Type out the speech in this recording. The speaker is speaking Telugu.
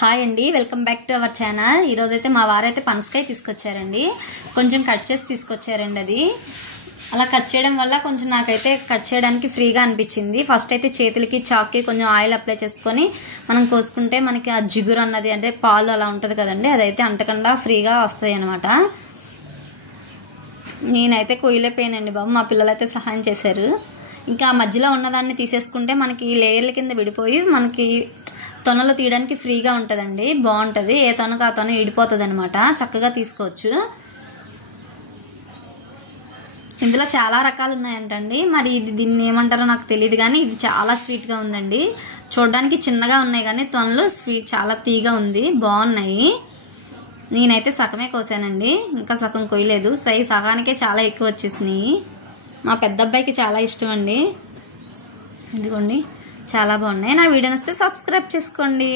హాయ్ అండి, welcome back to our channel. ఈరోజు అయితే మా వారైతే పనసకాయ తీసుకొచ్చారండి. కొంచెం కట్ చేసి తీసుకొచ్చారండి. అది అలా కట్ చేయడం వల్ల కొంచెం నాకైతే కట్ చేయడానికి ఫ్రీగా అనిపించింది. ఫస్ట్ అయితే చేతులకి చాక్కి కొంచెం ఆయిల్ అప్లై చేసుకొని మనం కోసుకుంటే మనకి ఆ జిగురు అన్నది అంటే పాలు అలా ఉంటుంది కదండి, అదైతే అంటకుండా ఫ్రీగా వస్తాయి అన్నమాట. నేనైతే కొయ్యలేకపోయానండి బాబు, మా పిల్లలైతే సహాయం చేశారు. ఇంకా మధ్యలో ఉన్నదాన్ని తీసేసుకుంటే మనకి లేయర్ల కింద విడిపోయి మనకి తొనలు తీయడానికి ఫ్రీగా ఉంటుందండి, బాగుంటుంది. ఏ తొనకు ఆ తొన విడిపోతుంది అనమాట, చక్కగా తీసుకోవచ్చు. ఇందులో చాలా రకాలు ఉన్నాయంటండి, మరి దీన్ని ఏమంటారో నాకు తెలియదు, కానీ ఇది చాలా స్వీట్గా ఉందండి. చూడడానికి చిన్నగా ఉన్నాయి కానీ తొనలు స్వీట్ చాలా తీగా ఉంది, బాగున్నాయి. నేనైతే సగమే కోసానండి, ఇంకా సగం కొయ్యలేదు. సగానికే చాలా ఎక్కువ వచ్చేసినాయి. మా పెద్ద అబ్బాయికి చాలా ఇష్టం అండి. ఇదిగోండి, చాలా బాగున్నాయి. నా వీడియో నచ్చితే సబ్స్క్రైబ్ చేసుకోండి.